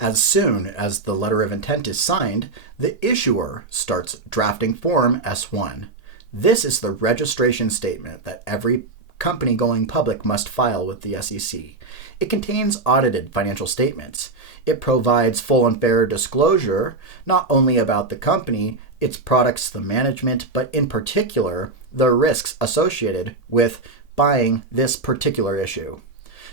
As soon as the letter of intent is signed, the issuer starts drafting Form S1. This is the registration statement that every company going public must file with the SEC. It contains audited financial statements. It provides full and fair disclosure, not only about the company, its products, the management, but in particular, the risks associated with buying this particular issue.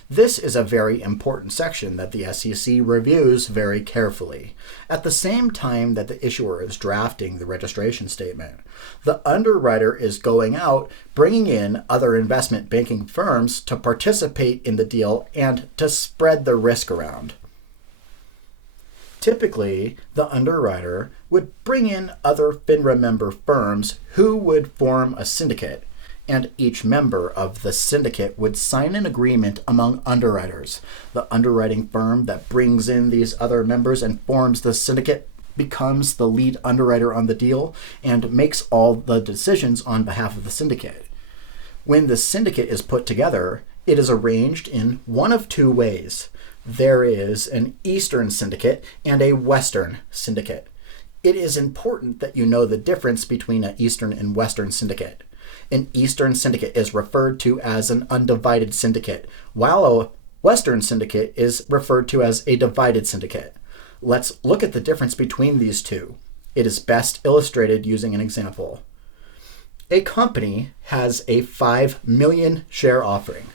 This is a very important section that the SEC reviews very carefully. At the same time that the issuer is drafting the registration statement, the underwriter is going out, bringing in other investment banking firms to participate in the deal and to spread the risk around. Typically, the underwriter would bring in other FINRA member firms who would form a syndicate, and each member of the syndicate would sign an agreement among underwriters. The underwriting firm that brings in these other members and forms the syndicate becomes the lead underwriter on the deal and makes all the decisions on behalf of the syndicate. When the syndicate is put together, it is arranged in one of two ways. There is an Eastern syndicate and a Western syndicate. It is important that you know the difference between an Eastern and Western syndicate. An Eastern syndicate is referred to as an undivided syndicate, while a Western syndicate is referred to as a divided syndicate. Let's look at the difference between these two. It is best illustrated using an example. A company has a 5 million share offering.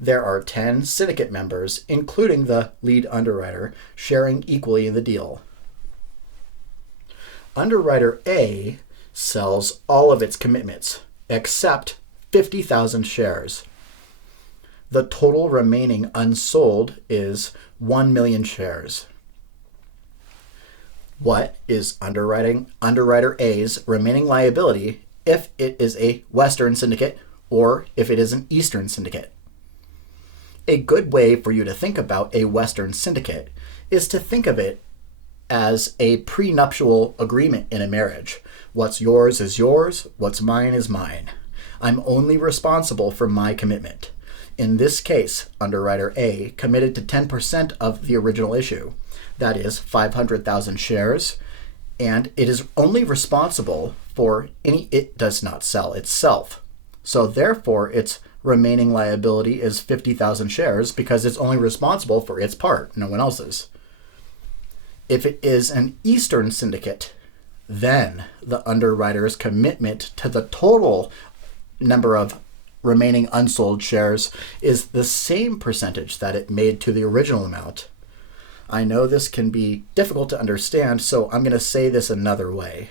There are 10 syndicate members, including the lead underwriter, sharing equally in the deal. Underwriter A sells all of its commitments, except 50,000 shares. The total remaining unsold is 1 million shares. What is Underwriter A's remaining liability if it is a Western syndicate or if it is an Eastern syndicate? A good way for you to think about a Western syndicate is to think of it as a prenuptial agreement in a marriage. What's yours is yours, what's mine is mine. I'm only responsible for my commitment. In this case, Underwriter A committed to 10% of the original issue, that is 500,000 shares, and it is only responsible for any it does not sell itself. So therefore, its remaining liability is 50,000 shares because it's only responsible for its part, no one else's. If it is an Eastern syndicate, then the underwriter's commitment to the total number of remaining unsold shares is the same percentage that it made to the original amount. I know this can be difficult to understand, so I'm going to say this another way.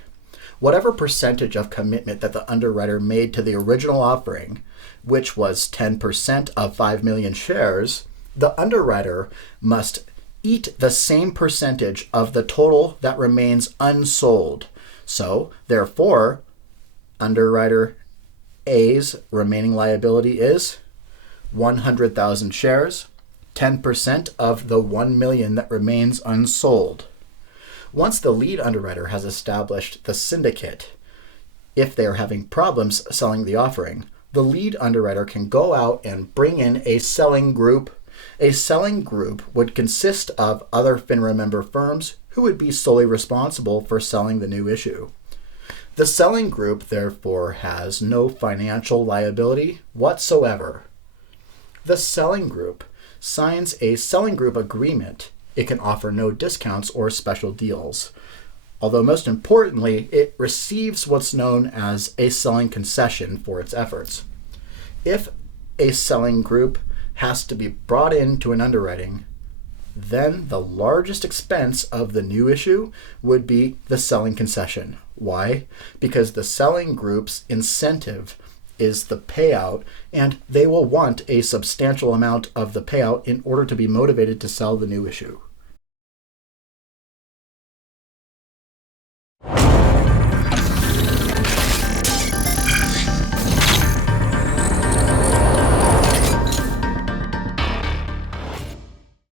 Whatever percentage of commitment that the underwriter made to the original offering, which was 10% of 5 million shares, the underwriter must eat the same percentage of the total that remains unsold. So, therefore, Underwriter A's remaining liability is 100,000 shares, 10% of the 1 million that remains unsold. Once the lead underwriter has established the syndicate, if they are having problems selling the offering, the lead underwriter can go out and bring in a selling group. A selling group would consist of other FINRA member firms who would be solely responsible for selling the new issue. The selling group, therefore, has no financial liability whatsoever. The selling group signs a selling group agreement. It can offer no discounts or special deals. Although most importantly, it receives what's known as a selling concession for its efforts. If a selling group has to be brought into an underwriting, then the largest expense of the new issue would be the selling concession. Why? Because the selling group's incentive is the payout, and they will want a substantial amount of the payout in order to be motivated to sell the new issue.